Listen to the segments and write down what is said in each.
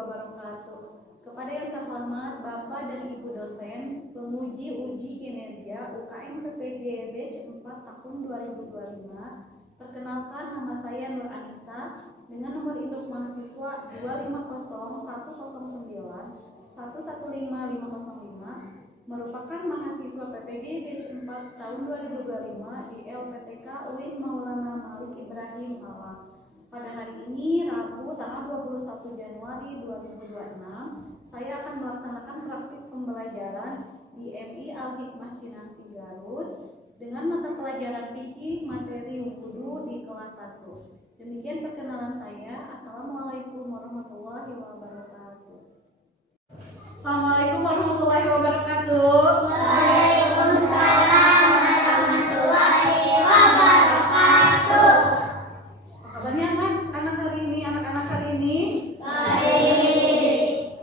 wabarakatuh. Kepada yang terhormat Bapak dan Ibu dosen, penguji uji kinerja UKM PPG batch 4 tahun 2025. Perkenalkan, nama saya Nur Anissa dengan nomor induk mahasiswa 2501109115505, merupakan mahasiswa PPG batch 4 tahun 2025 di LPTK UIN Maulana Malik Ibrahim Malang. Pada hari ini, Rabu, tanggal 21 Januari 2026, saya akan melaksanakan praktik pembelajaran di MI Al-Hikmah Cinangsi Garut dengan mata pelajaran fikih materi wudu di kelas 1. Demikian perkenalan saya. Assalamualaikum warahmatullahi wabarakatuh. Assalamualaikum warahmatullahi wabarakatuh. Waalaikumsalam warahmatullahi wabarakatuh. Kabarnya anak-anak hari ini? Baik.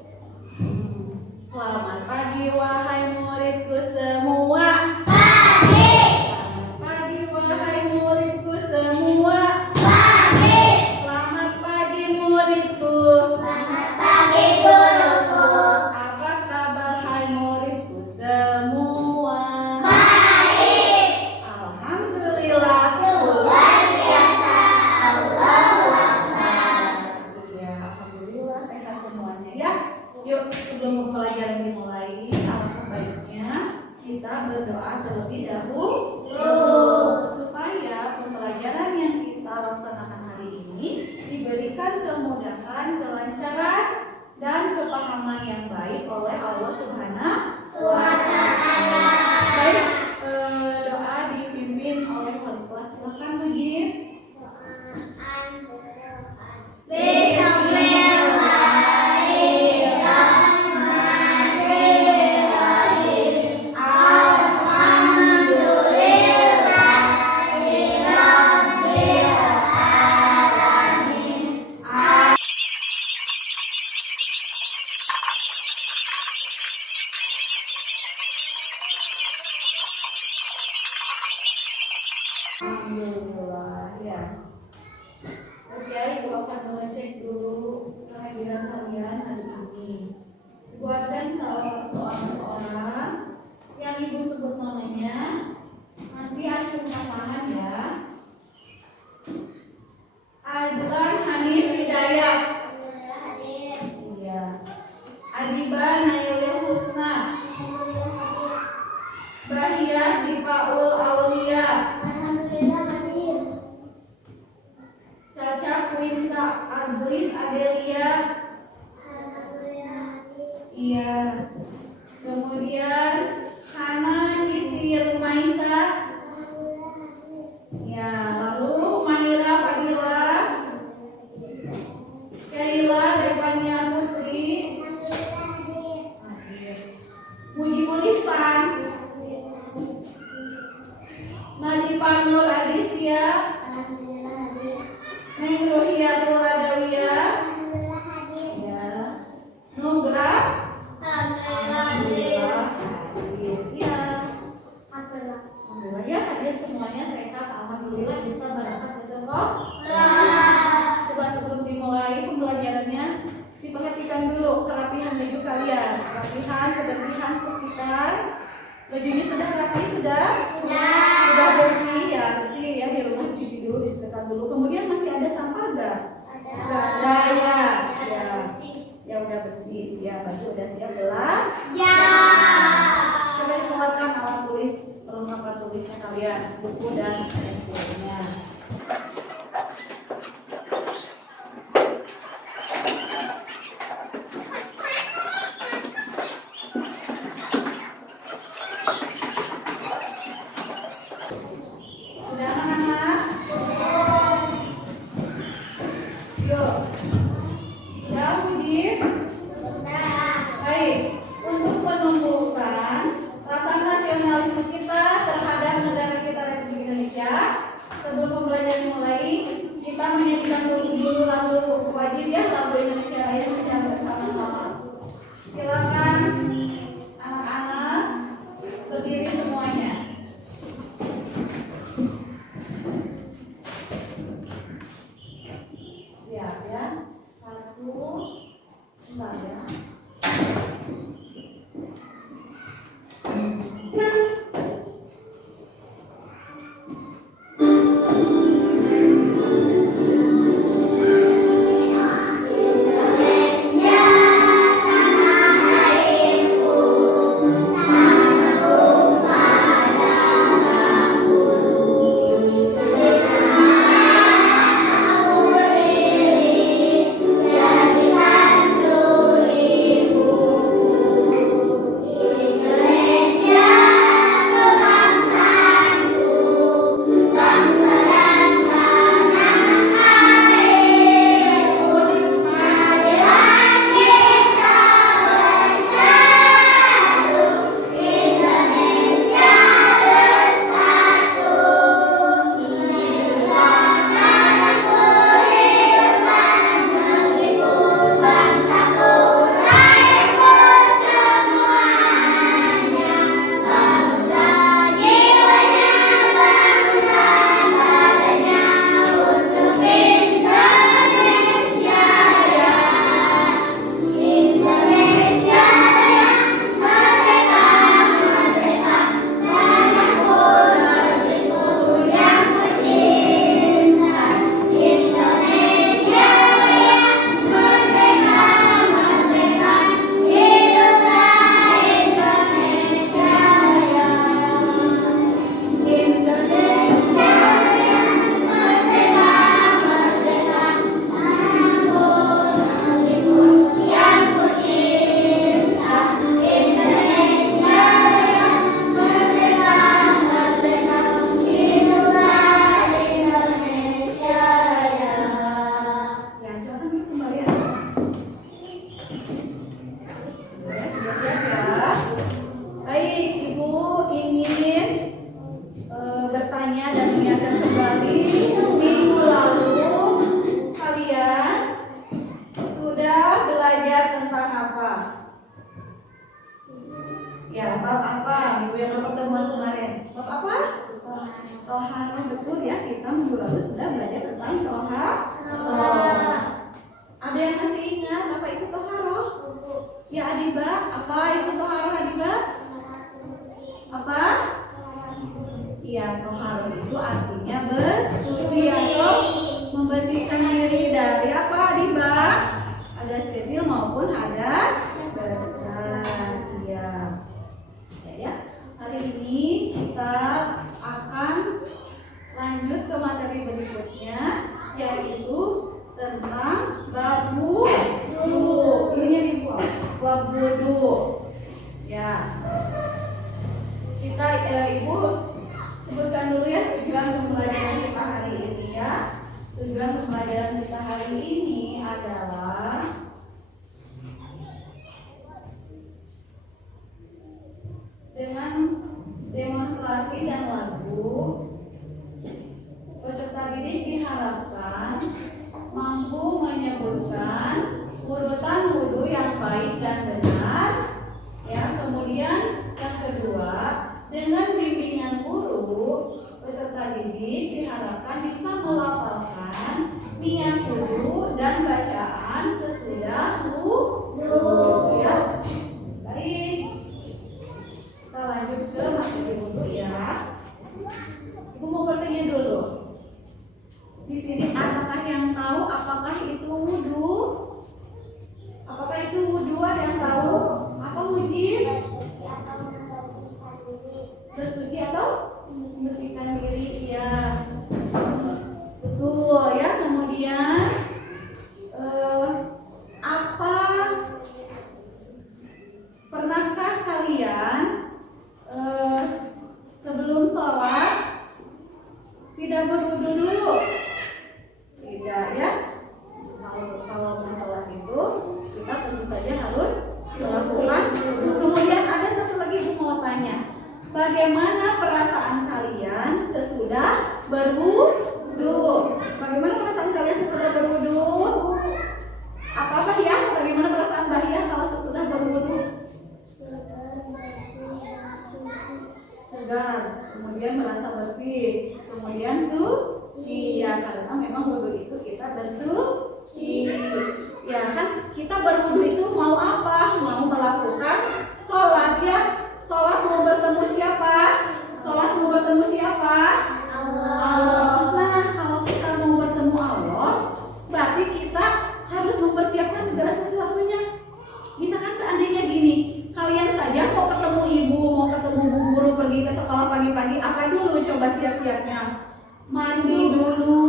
Selamat pagi wahai muridku semua. Pagi. Selamat pagi wahai muridku semua. Pagi. Selamat pagi muridku. Selamat pagi guruku. Apa kabar hai muridku semua? Baik. Alhamdulillah. Luar biasa. Allahu Akbar. Ya, alhamdulillah sehat semuanya ya. Yuk, sebelum pelajaran dimulai, alangkah baiknya kita berdoa terlebih dahulu supaya pembelajaran yang kita laksanakan hari ini diberikan kemudahan, kelancaran, dan kepahaman yang baik oleh Allah Subhanahu wa Ta'ala. Baik, doa dipimpin oleh wali kelas. Silakan Mujib. Bismillahirrahmanirrahim. Alhamdulillahirabbil alamin. Alhamdulillah ya. Oke, Ibu akan mengecek dulu kehadiran kalian hari ini. Ibu absen seorang yang Ibu sebut namanya. Nanti ada pasangan ya. Azlan Hanif Hidayat. Iya. Adiba Nailul Husna. Bahia Sifaul Aulia. Caca Quinsa Aglis Adelia. Iya. Kemudian Hana Kisir Maisa. Ya, lalu Maira Fadila. Kaila Devania Putri. Mujibul Ihsan. Nadifa Nur Adisya. Neng Rohiyatul Adawiyah. Ya. Nugra. Alhamdulillah. Ya. Alhamdulillah ya, hadir semuanya sehat. Alhamdulillah bisa berangkat ke sekolah. Coba sebelum dimulai pembelajarannya, diperhatikan dulu kerapihan baju kalian, kerapihan, kebersihan sekitar. Bajunya sudah rapi, sudah bersih ya, di rumah cuci dulu, disetrika dulu. Kemudian masih ada sampah enggak? Ada ya. Ya udah bersih, ya baju udah siap belum? Ya. Coba dikeluarkan alat tulis, perlengkapan tulisnya kalian, buku dan pensilnya. Sudah anak-anak? Yuk. Sudah Mujib? Baik. Untuk menumbuhkan rasa nasionalisme kita terhadap negara kita Republik Indonesia, sebelum tentang apa? Ya, bab apa? Minggu yang pertemuan kemarin. Bab apa? Tohara, betul ya. Kita minggu lalu sudah belajar tentang tohara. Ada yang masih ingat apa itu tohara? Ya Adiba, apa itu tohara Adiba? Apa? Iya, tohara itu artinya bersuci atau membersihkan diri dari apa Adiba? Hadas kecil maupun hadas besar. Iya. Ya. Hari ini kita akan lanjut ke materi berikutnya, yaitu tentang bab wudu. Ininya dibuat bab wudu. Ya. Kita Ibu sebutkan dulu ya tujuan pembelajaran kita hari ini ya. Tujuan pembelajaran kita hari ini adalah dengan demonstrasi dan lagu, peserta didik diharapkan mampu menyebutkan urutan wudu yang baik dan benar. Ya, kemudian yang kedua, dengan bimbingan guru, peserta didik diharapkan bisa melafalkan niat wudu dan bacaan sesudah wudu. Ya, baik. Kita lanjut ke materi wudu ya. Ibu mau bertanya dulu. Di sini adakah yang tahu apakah itu wudu? Apakah itu wudu? Ada yang tahu? Apa wujud? Bersuci atau membersihkan diri? Iya. Betul ya. Kemudian apa? Pernahkah kalian sebelum sholat tidak berwudu dulu? Tidak ya. Kalau mau sholat itu kita tentu saja harus melakukan. Kemudian ada satu lagi Ibu mau tanya, bagaimana perasaan kalian sesudah berwudu? Bagaimana perasaan kalian sesudah berwudu? Apa ya? Bagaimana perasaan Bahia kalau sesudah berwudu? Segar, kemudian merasa bersih, kemudian suci ya, karena memang wudu itu kita bersuci ya kan. Kita berwudu itu mau apa? Mau melakukan sholat ya. Sholat mau bertemu siapa? Sholat mau bertemu siapa? Allah. Nah, kalau kita mau bertemu Allah, berarti kita harus mempersiapkan segala sesuatunya. Misalkan seandainya gini, kalian saja mau ketemu ibu, mau ketemu bu guru, pergi ke sekolah pagi-pagi, apa dulu coba siap-siapnya? Mandi dulu,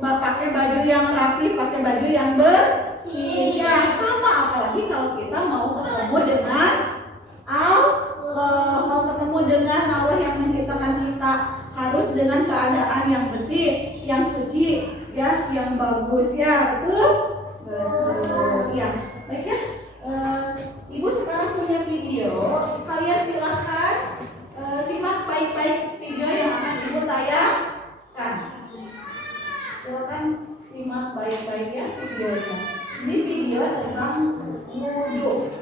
pakai baju yang rapi, pakai baju yang bersih. Ya, sama apalagi kalau kita mau ketemu dengan Allah, mau ketemu dengan Allah yang menciptakan kita, harus dengan keadaan yang bersih, yang suci, ya, yang bagus ya, betul? Betul. Ya, baik ya. Ibu sekarang punya video, kalian silahkan simak baik-baik video yang akan Ibu tayangkan. Silakan simak baik-baik ya videonya. Ini video tentang wudu.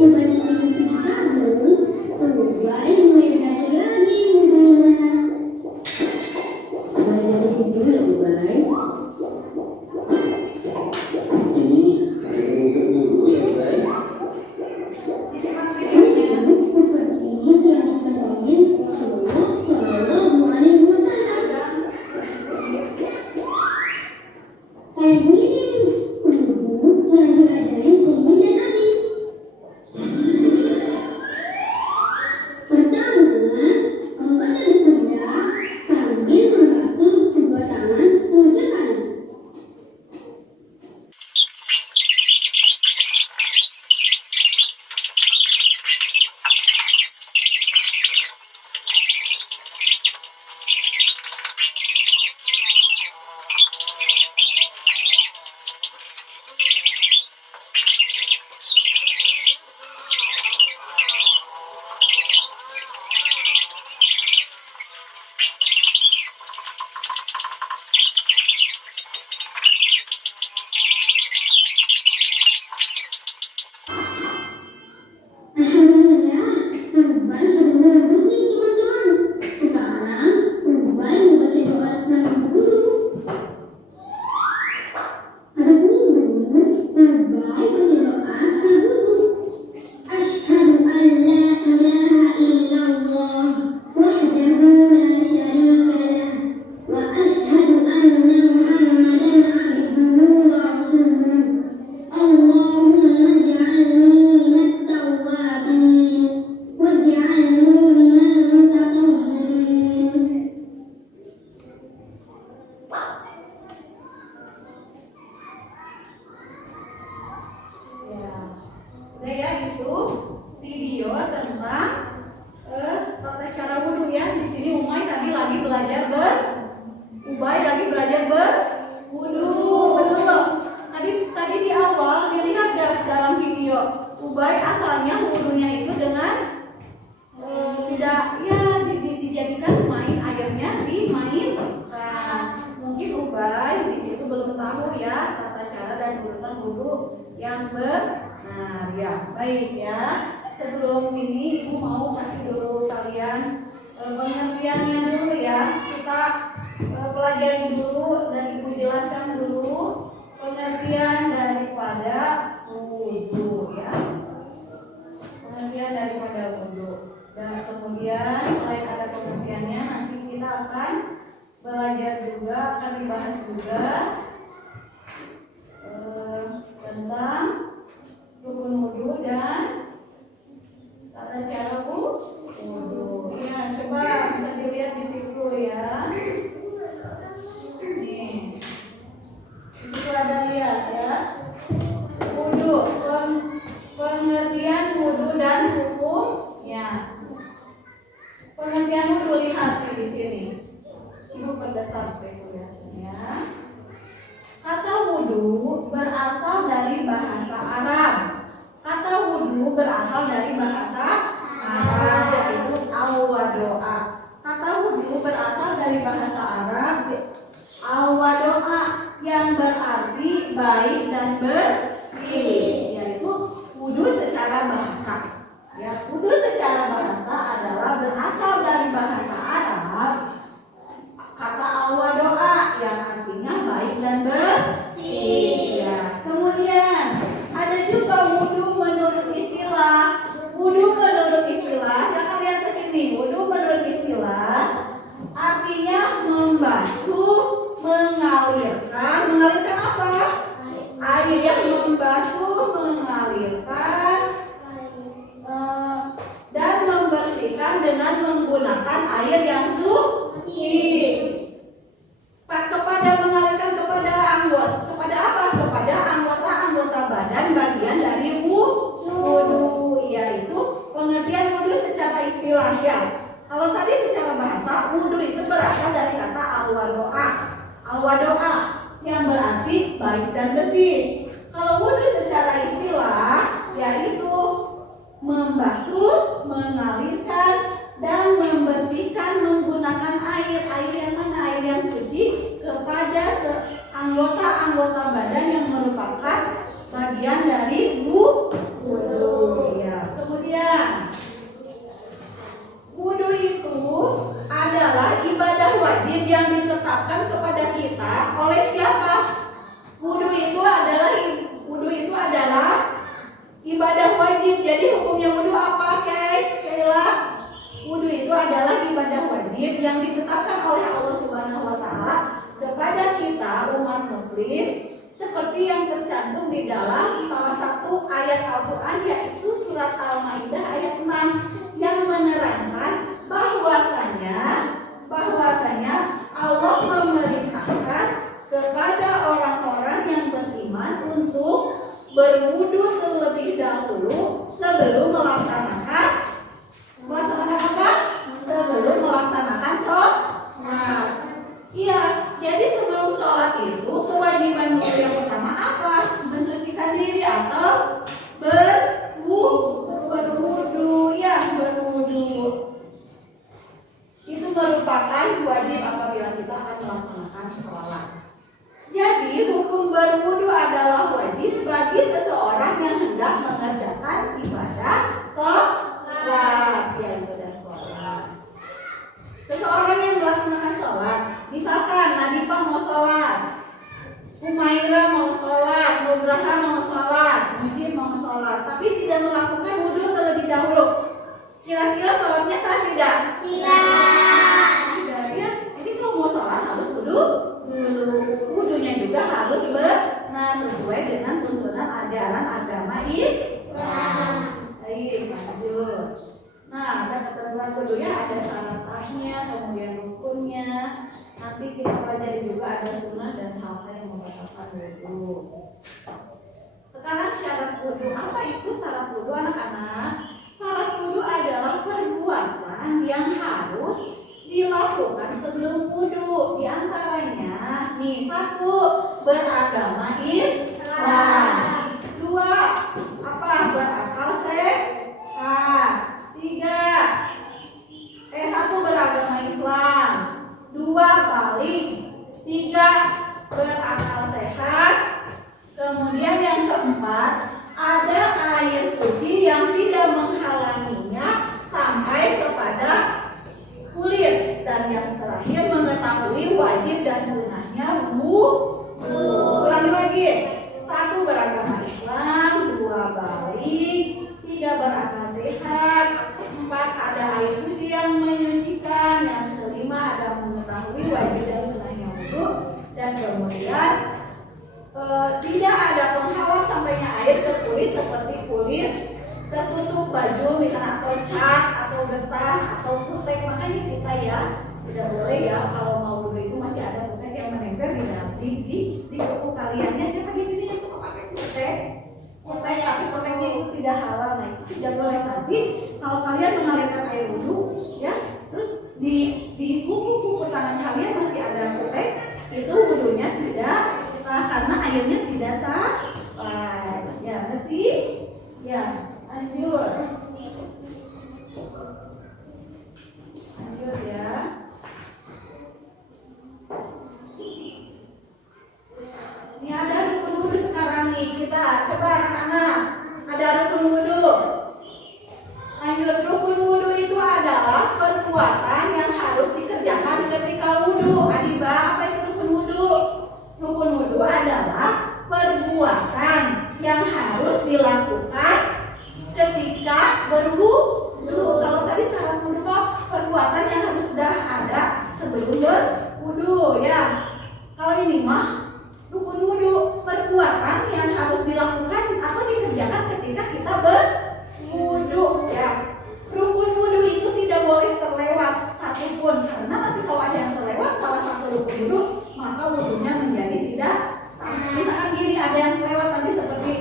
Disimak videonya. Seperti yang dicontohin Rasulullah Shallallahu Alaihi Wasallam. Kayak gini nih, wudhu yang diajarin umumnya Nabi. Pertama, membaca bismillah sambil membasuh kedua tangan ke kanan. Alhamdulillah, Rubai sudah berbunyi teman-teman. Sekarang Rubai membaca doa selamat guru. Habis ini Rubai baca doa selamat guru. Asyhadu an la ilaha illallah wahdahu la syarika lah wa asyhadu anna Muhammadan abduhu wa rasuluh. Allahumma ij'alni minat tawwabin waj'alni minal mutatahhirin. Ya, udah ya itu video tentang tata cara wudhu ya. Di sini Umay tadi lagi belajar Ubay lagi belajar berwudhu, betul loh. Tadi di awal dilihat dalam video Ubay asalnya wudhunya itu dengan tidak ya dijadikan main airnya dimainkan. Mungkin Ubay di situ belum tahu ya tata cara dan urutan wudhu yang benar ya. Baik ya. Sebelum ini Ibu mau kasih dulu kalian pengertiannya dulu ya. Kita pelajari dulu dan Ibu jelaskan dulu pengertian daripada wudhu ya. Pengertian daripada wudhu. Dan kemudian selain ada pengertiannya nanti kita akan belajar juga, akan dibahas juga tentang rukun wudhu dan tata cara wudhu. Ya, coba bisa dilihat di situ ya. Nih, di situ ada lihat ya. Wudhu, pengertian wudhu dan hukumnya. Pengertian wudhu lihat nih di sini. Ibu perbesar spekuliasinya. Kata wudhu berasal dari bahasa Arab. Kata wudhu berasal dari bahasa Arab, yaitu al-wadoa. Kata wudhu berasal dari bahasa Arab al-wadoa yang berarti baik dan bersih, yaitu wudhu secara bahasa. Ya, wudhu secara bahasa adalah berasal dari bahasa Arab kata al-wadoa yang artinya baik dan bersih. Ya. Kemudian ada juga wudhu menurut istilah. Wudhu menurut istilah, silakan lihat ke sini. Wudhu menurut istilah artinya membasuh, mengalirkan apa? Air yang membasuh, mengalirkan dan membersihkan dengan menggunakan air yang suci. Kepada mengalirkan kepada apa? Kepada anggota badan bagian dari wudhu, yaitu pengertian wudhu secara istilah ya. Kalau tadi secara bahasa wudhu itu berasal dari kata al-wadoa yang berarti baik dan bersih. Kalau wudhu secara istilah yaitu membasuh, mengalirkan dan membersihkan menggunakan air yang mana? Air yang suci kepada anggota badan yang merupakan bagian dari wudhu ya. wajib. Jadi hukumnya wudhu apa guys? Kayla, wudhu itu adalah ibadah wajib yang ditetapkan oleh Allah Subhanahu wa Ta'ala kepada kita umat muslim, seperti yang tercantum di dalam salah satu ayat Al-Quran, yaitu surat Al-Maidah ayat 6 yang menerangkan bahwasanya Allah memerintahkan kepada orang-orang yang beriman untuk berwudu terlebih dahulu sebelum melaksanakan apa? Sebelum melaksanakan sholat. Iya, jadi sebelum sholat itu kewajiban wudu yang pertama apa? Mensucikan diri atau berwudu. Ya, berwudu. Itu merupakan wajib apabila kita akan melaksanakan sholat. Jadi hukum berwudu adalah wajib bagi seseorang yang hendak mengerjakan ibadah sholat. Ya, ibadah sholat. Seseorang yang melaksanakan sholat, misalkan Nadifa mau sholat, Umaira mau sholat, Nugraha mau sholat, Mujib mau sholat, tapi tidak melakukan wudu terlebih dahulu. Kira-kira sholatnya sah tidak? Tidak ya. Jadi kalau mau sholat harus wudu dulu. Wudunya juga harus benar sesuai dengan tuntunan ajaran agama Islam. Baik, lanjut. Nah, ada ketentuan wudunya, ada syarat sahnya, kemudian rukunnya. Nanti kita pelajari juga ada sunnah dan hal-hal yang membatalkan wudu. Sekarang syarat wudu. Apa itu syarat wudu, anak-anak? Syarat wudu adalah perbuatan yang harus dilakukan sebelum wudu. Di antaranya, nih, 1, beragama Islam. 2, apa? Berakal sehat. 1, beragama Islam. 2, balik. 3, berakal sehat. Kemudian yang keempat, ada air suci yang tidak menghalanginya sampai kepada kulit. Dan yang terakhir, mengetahui wajib dan sunnahnya wudu. Ulangi lagi. 1, beragama Islam. 2, balik. 3, berakal sehat. 4, ada air suci yang menyucikan. Yang kelima, ada mengetahui wajib dan sunnahnya wudu. Dan kemudian tidak ada penghalang sampainya air ke kulit, seperti kulit tertutup baju misalnya, atau cat, atau getah, atau kutek. Makanya kita ya tidak boleh ya kalau mau wudu itu masih ada kutek yang menempel di dalam di kuku kalian. Ya, siapa di sini yang suka pakai kutek? Tapi kuteknya itu tidak halal, nah itu tidak boleh. Tapi kalau kalian mengalirkan air wudu, ya, terus di kuku tangan kalian masih ada kutek, itu wudunya tidak sah karena airnya tidak sah. Ya, ngerti? Ya, lanjut ya. Ini ada rukun wudu sekarang nih, kita coba anak-anak, ada rukun wudu. Lanjut, rukun wudu itu adalah perbuatan yang harus dikerjakan ketika wudu. Adiba, apa itu rukun wudu? Rukun wudu adalah perbuatan yang harus dilakukan ketika berwudu. Kalau tadi syarat wudu, perbuatan yang harus sudah ada sebelum berwudu ya. Kalau ini mah rukun wudu, perbuatan yang harus dilakukan atau dikerjakan ketika kita berwudu ya. Rukun wudu itu tidak boleh terlewat satupun, karena nanti kalau ada yang terlewat salah satu rukun wudu, maka wudunya menjadi tidak sah. Misalkan gini, ada yang terlewat tadi, seperti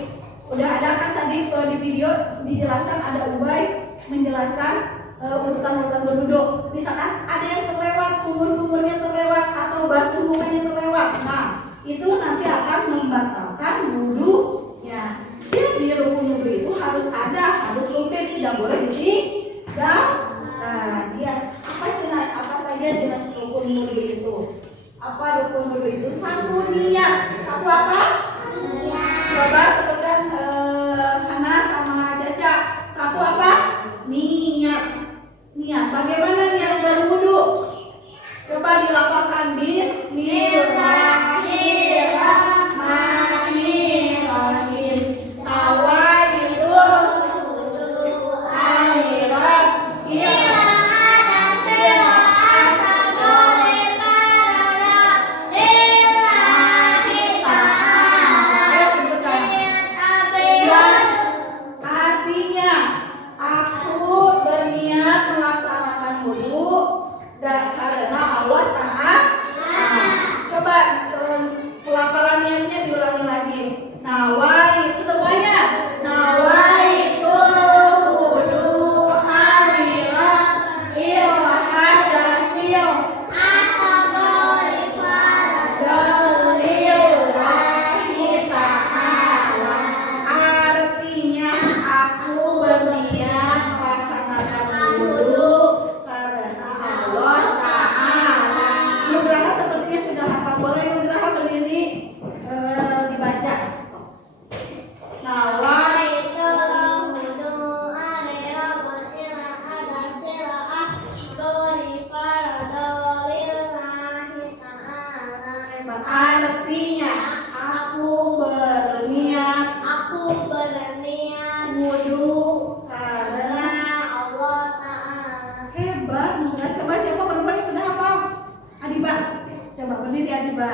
udah ada kan tadi di video dijelaskan, ada Ubay menjelaskan urutan-urutan berwudu. Misalkan ada yang terlewat, kumur-kumurnya terlewat, atau basuh mukanya terlewat. Nah, itu nanti akan membatalkan wudunya. Jadi rukun wudu itu harus ada, harus rutin, tidak boleh ditinggal. Nah, dia apa saja jenis rukun wudu itu? Apa rukun wudu itu? 1, niat. 1 apa? Niat. Coba sebutkan Hana sama Caca. 1 apa? Niat. Niat. Bagaimana niat berwudu? Coba dilafalkan. Bismillahirrahmanirrahim. Tawaitul artinya aku berniat melaksanakan wudu dan karena Allah Ta'ala. Coba pelafalan niatnya diulangi lagi. Nawaitu semuanya. Nawaitu wudu harira ilhadasil dalillahi ta'ala. Artinya aku berniat melaksanakan wudu karena Allah Ta'ala. Nugraha sepertinya sudah hafal. Boleh Nugraha berdiri dibaca. Nawaitu artinya aku berniat wudu karena Allah Ta'ala. hebat. Nugraha, coba siapa perempuan yang sudah hafal? Adiba, coba berdiri Adiba.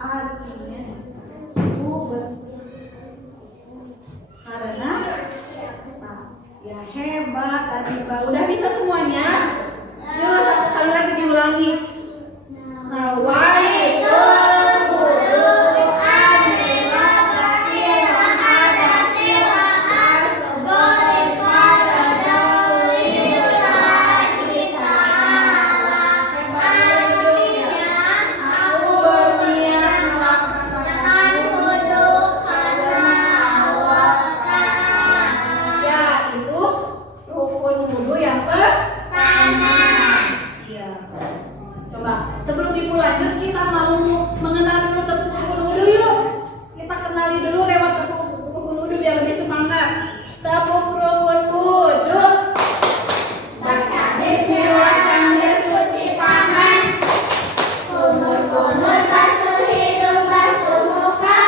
Artinya aku karena ya hebat Adiba. Udah bisa semuanya? Yuk satu kali lagi diulangi. Nawaitu wudu aku berniat melaksanakan wudu karena Allah Ta'ala. Ya, itu rukun wudu yang pertama. Iya. Coba sebelum ibu lanjut kita mau mengenal dulu tepuk rukun wudu yuk. Kita kenali dulu lewat tepuk rukun wudu biar lebih semangat. Tepuk rukun wudu. Baca bismillah sambil cuci tangan. Kumur-kumur basuh hidung, basuh muka,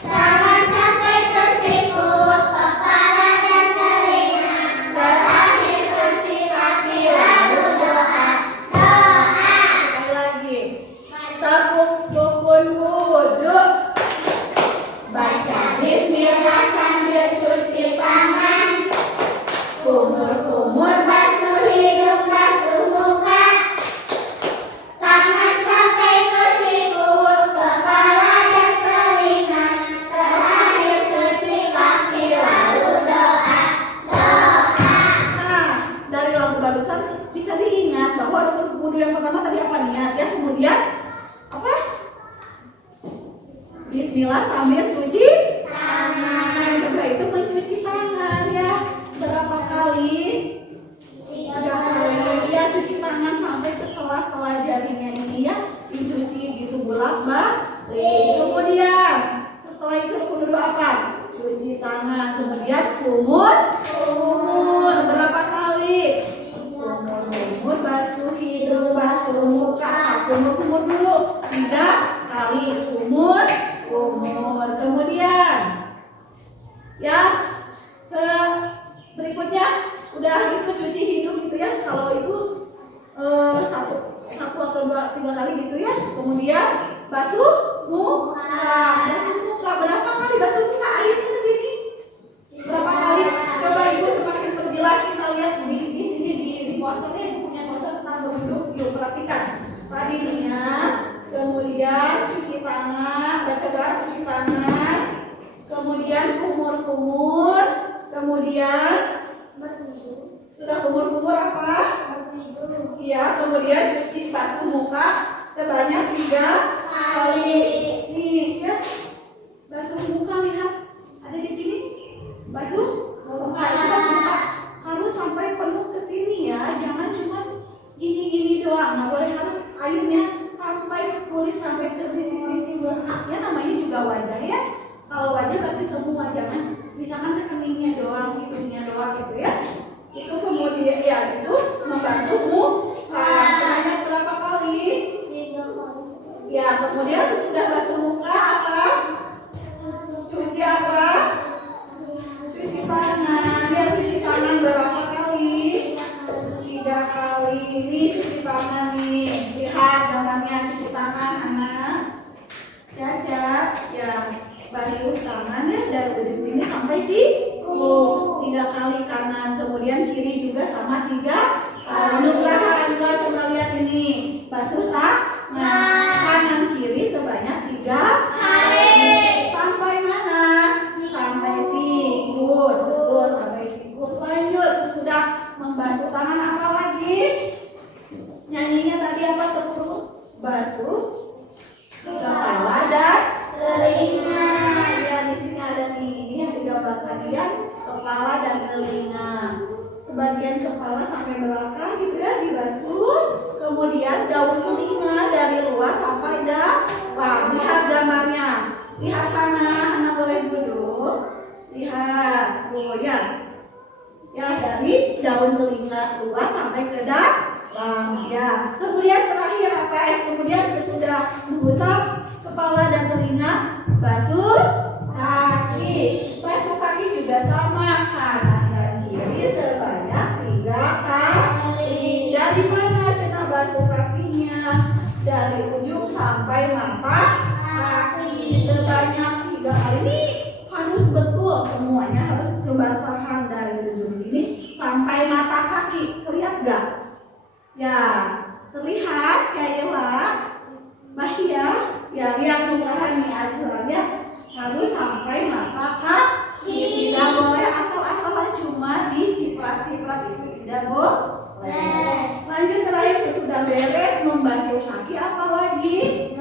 tangan sampai ke siku, kepala dan telinga. Terakhir cuci kaki lalu doa. Sekali lagi. Tepuk rukun wudu. Baca bismillah sambil cuci tangan. Kumur-kumur basuh hidung, basuh muka, tangan sampai ke siku, kepala dan telinga. Terakhir cuci kaki lalu doa. Nah, dari lagu barusan bisa diingat bahwa rukun wudu yang pertama tadi apa niat ya, kemudian apa? Bismillah sambil cuci tangan. Yang kedua itu mencuci tangan ya. Berapa kali? 3 kali ya, cuci tangan sampai ke sela-sela jarinya ini ya, dicuci gitu bolak-balik. Kemudian setelah itu rukun wudu apa? Cuci tangan, kemudian kumur. Berapa kali? Kumur, basuh hidung, basuh muka. Kumur dulu 3 kali. Kumur. Kemudian ya ke berikutnya udah itu cuci hidung gitu ya. Kalau itu satu atau 2, 3 kali gitu ya. Kemudian basuh muka. Berapa kali basuh muka? Ayo ke sini. Berapa kali? Coba ibu semakin perjelas kita lihat di sini di posternya, ibu punya poster tentang berwudu. Yuk perhatikan. Tadi niat, kemudian cuci tangan, baca doa cuci tangan, kemudian kumur, kemudian sudah kumur apa? Iya, kemudian cuci basuh muka sebanyak 3 kali. Nih ya, basuh muka lihat ada di sini. Basuh muka harus sampai penuh ke sini ya, jangan cuma gini-gini doang. Nggak boleh, harus airnya sampai kulit sampai ke sisi-sisi bengkaknya, namanya juga wajah ya. Kalau wajah berarti semua, jangan misalkan ke keningnya doang, hidungnya doang gitu ya. Itu kemudian ya itu membasuh muka sebanyak berapa kali? 3 kali. Ya, kemudian sesudah basuh muka apa? Cuci apa? Cuci tangan. Ya, cuci tangan berapa kali? membasuh kepala dan telinga. Ya, di sini ada nih, ini yang digambarkan ya, kepala dan telinga. Sebagian kepala sampai belakang gitu ya dibasuh. Kemudian daun telinga dari luar sampai dalam. Lihat gambarnya. Lihat Hana boleh duduk. Lihat, oh ya. Ya, dari daun telinga luar sampai ke dalam. Ya. Kemudian terakhir apa? Kemudian sesudah mengusap kepala dan telinga, basuh kaki. Basuh kaki juga sama, kanan dan kiri sebanyak 3 kali. Dari mana cara basuh kakinya? Dari ujung sampai mata kaki sebanyak 3 kali. Ini harus betul, semuanya harus kebasahan dari ujung sini sampai mata kaki. Terlihat gak? Ya, terlihat kayaklah Bahia. Ya, lihat bukaan nih hasilnya harus sampai mata kaki. Tidak boleh asal-asalan cuma diciprat-ciprat, itu tidak boleh. Lanjut terakhir, sesudah beres membasuh kaki apa lagi?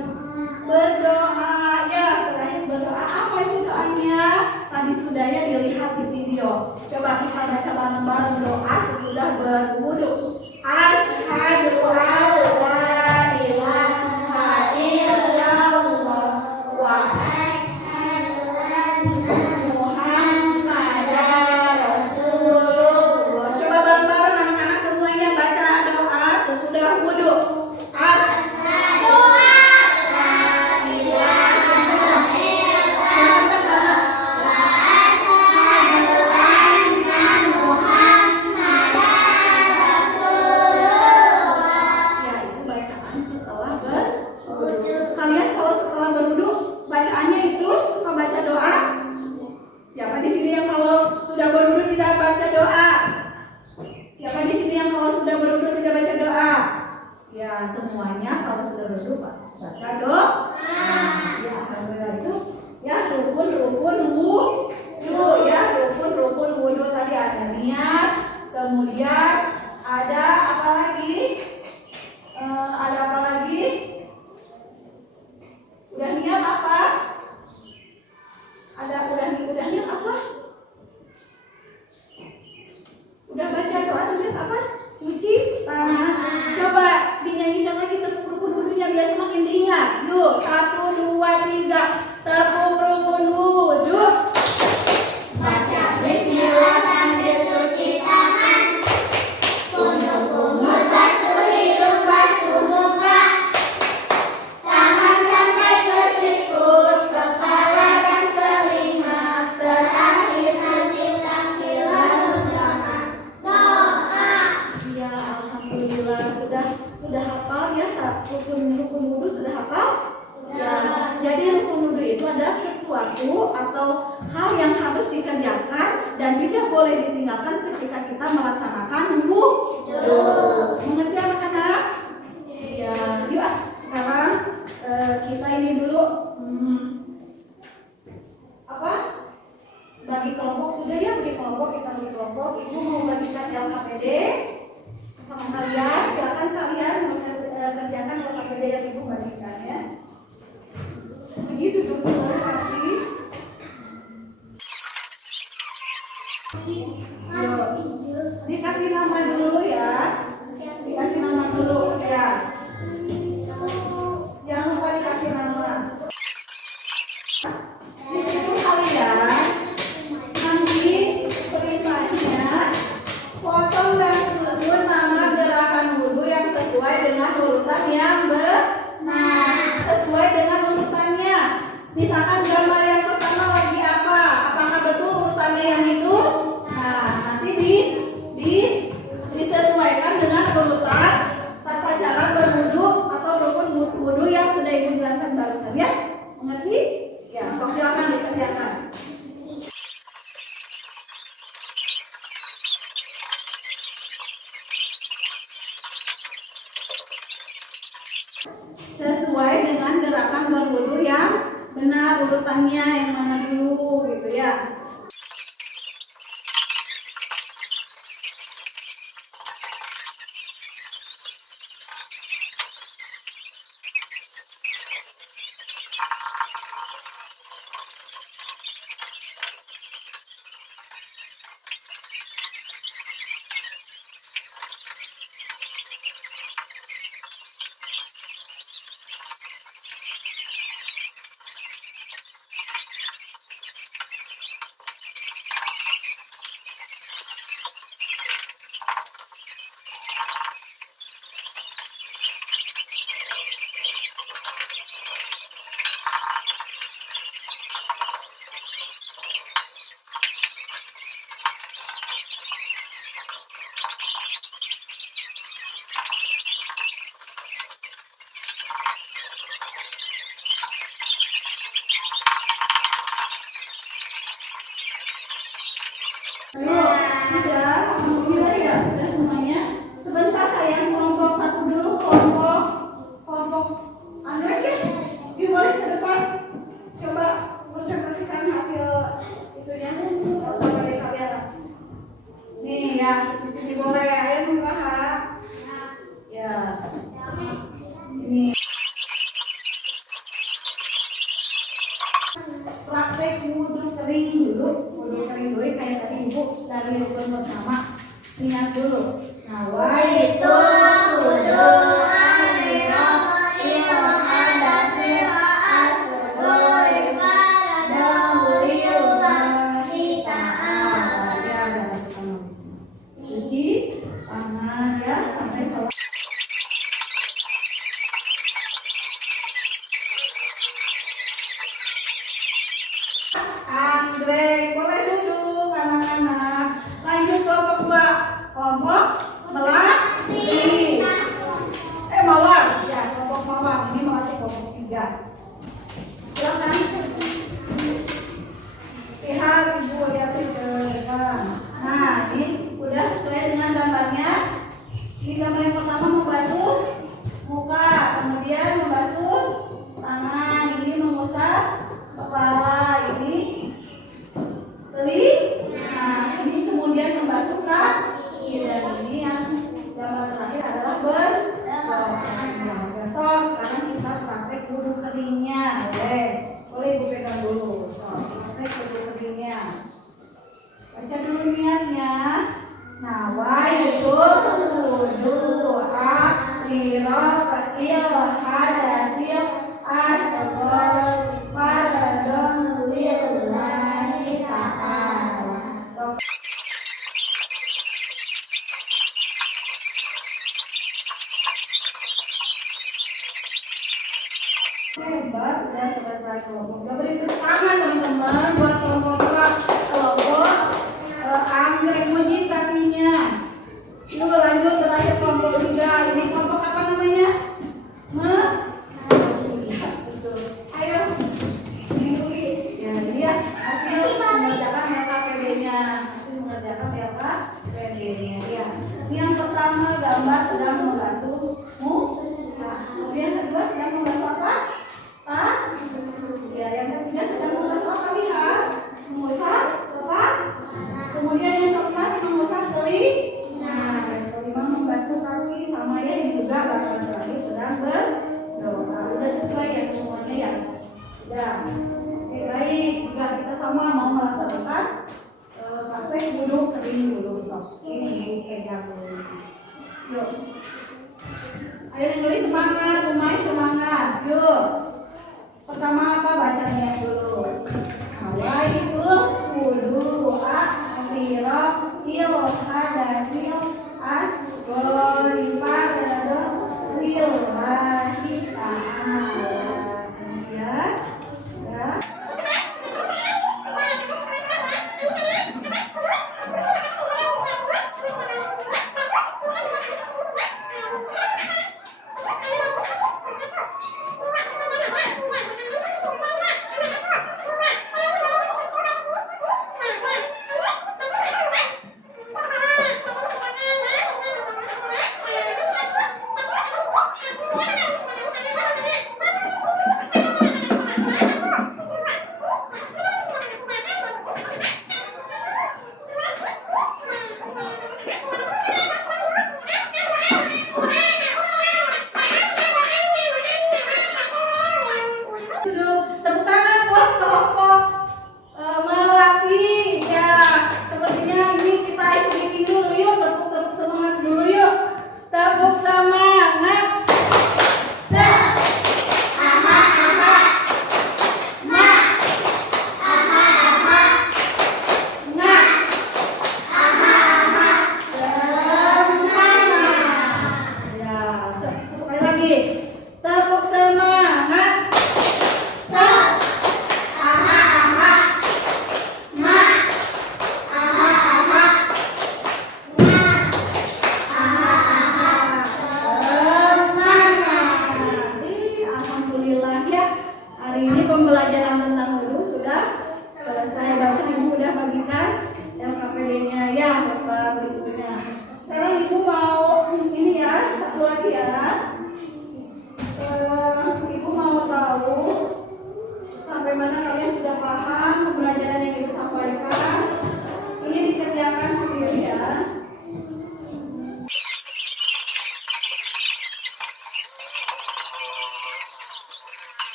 Berdoa. Ya, terakhir berdoa. Apa itu doanya? Tadi sudah ya dilihat di video. Coba kita baca bareng-bareng doa sesudah berwudu. Asyhadu an la ilaha illallah wa asyhadu anna Muhammadar Rasulullah. Coba bareng-bareng anak-anak semuanya baca doa sesudah wudu. Asyhadu semuanya kalau sudah berdoa baca doa. Ya, alhamdulillah itu ya rukun wudu ya, rukun wudu tadi ada niat, kemudian ada apa lagi? Ada apa lagi? Udah niat apa? Ada udah niat apa? Udah baca doa niat apa? Cuci tangan. Coba dinyanyikan lagi tepuk rukun wudunya biar semakin diingat. Yuk, 1, 2, 3. Tepuk rukun wudu. Baca bismillah sambil cuci tangan. Kumur-kumur basuh hidung, basuh muka. Tangan sampai ke sikut, kepala dan telinga. Terakhir cuci kaki lalu doa. Ya, alhamdulillah sudah hafal ya, rukun wudu sudah hafal? Ya. Jadi rukun wudu itu adalah sesuatu atau hal yang harus dikerjakan dan tidak boleh ditinggalkan ketika kita melaksanakan wudu. Mengerti anak-anak? Ya, yuk sekarang kita ini dulu apa? Bagi kelompok sudah ya, bagi kelompok kita bagi kelompok. Ibu mau bagikan LKPD sama kalian, silakan kalian kerjakan LKPD yang ibu bagikan ya. Begitu dulu kasih. Dikasih nama dulu ya. Dikasih nama dulu ya. Jangan lupa dikasih nama. Di situ kalian nanti perintahnya potong dan susun nama gerakan wudu yang sesuai dengan urutan yang benar. Sesuai dengan urutannya. Misalkan gambar yang pertama lagi apa? Apakah betul urutannya yang itu? Nah, nanti disesuaikan dengan urutan tata cara berwudu atau rukun wudu yang sudah ibu jelaskan barusan ya. Mengerti? Ya, sok silakan dikerjakan. Sesuai dengan gerakan berwudu yang benar, urutannya yang mana dulu gitu ya. Nawaitul wudu'a lirafa'il hadasil asghari faradahulillahi ta'ala. Ya, ada cuci tangan ya sampai selesai. Anggrek, boleh duduk anak-anak. Lanjut kelompok 2. Kelompok melati. Mawar. Ya, kelompok mawar. Ini melati kelompok 3. Silakan. Lihat ibu, lihat itu. Nah, ini udah sesuai dengan gambarnya. Ini gambar yang pertama membasuh muka, kemudian membasuh tangan, ini mengusap kepala, ini telinga, nah ini kemudian membasuh kaki, dan ini yang gambar terakhir adalah besok. Sekarang kita praktek wudhu keringnya, boleh ibu pegang dulu. Praktek wudhu keringnya. Baca dulu niatnya. Nawaitul wudu'a lirafa'il hadasil asghari faradahulillahi ta'ala. Hebat, udah selesai kelompok. Udah beri tepuk tangan teman-teman buat kelompok anggrek mujib kakinya. Yuk lanjut terakhir kelompok 3. Ini kelompok apa namanya? Ayo. Ini ya, lihat hasil mengerjakan LKPD-nya. Hasil mengerjakan LKPD-nya. Ya. Ini yang pertama gambar sedang membasuh muka. Kemudian kedua sedang membasuh apa? Ya, yang ketiga sedang membasuh apa? Lihat. Mengusap apa? Kemudian yang keempat mengusap telinga. Yang kelima membasuh kaki, sama ya ini juga bahkan terakhir sedang berdoa. Udah sesuai ya semuanya ya? Udah. Oke, baik. Jika kita sama mau melaksanakan praktek wudhu kering dulu sok. Ini pegang dulu. Yuk. Ayo yang nulis semangat, Umay semangat. Yuk. Pertama apa bacanya dulu? Nawaitul wudu'a lirafa'il hadasil asghari faradahulillahi ta'ala. Kemudian ya.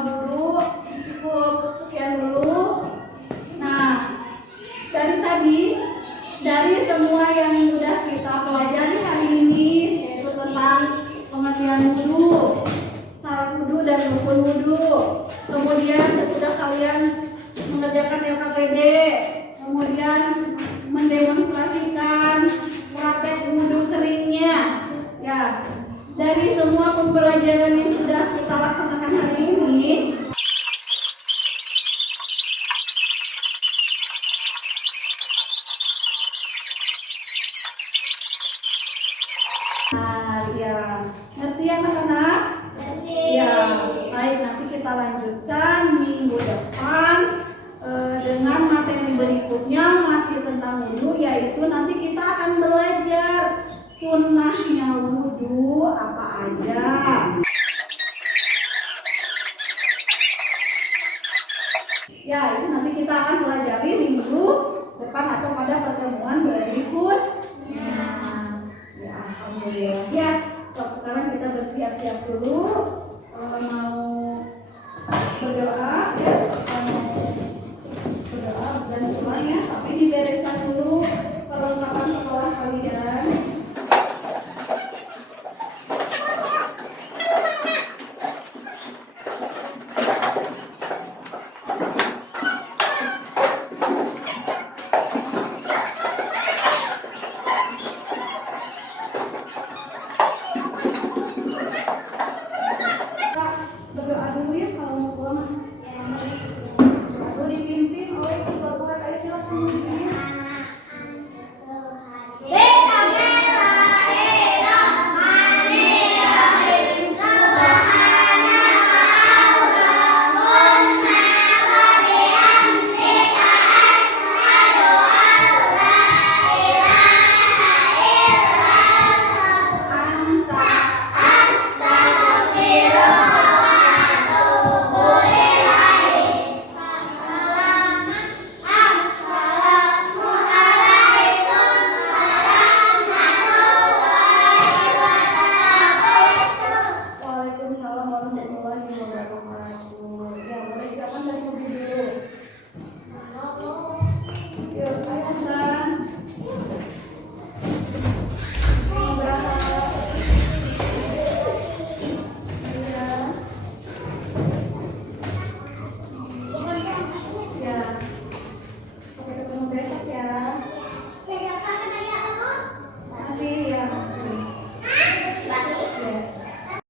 jawab dulu. Cukup sekian dulu. Nah, dari semua yang sudah kita pelajari hari ini, yaitu tentang pengertian wudu, syarat wudu dan rukun wudu. Kemudian sesudah kalian mengerjakan LKPD, kemudian mendemonstrasikan praktek wudu keringnya. Ya, dari semua pembelajaran yang sudah kita laksanakan hari ini, ya, ngerti ya anak-anak? Ya, baik, nanti kita lanjutkan minggu depan dengan materi berikutnya masih tentang wudu, yaitu nanti kita akan belajar sunnahnya wudu apa aja. Ya, itu nanti kita akan pelajari minggu depan atau pada pertemuan berikutnya. Ya, alhamdulillah. Ya, so, sekarang kita bersiap-siap dulu mau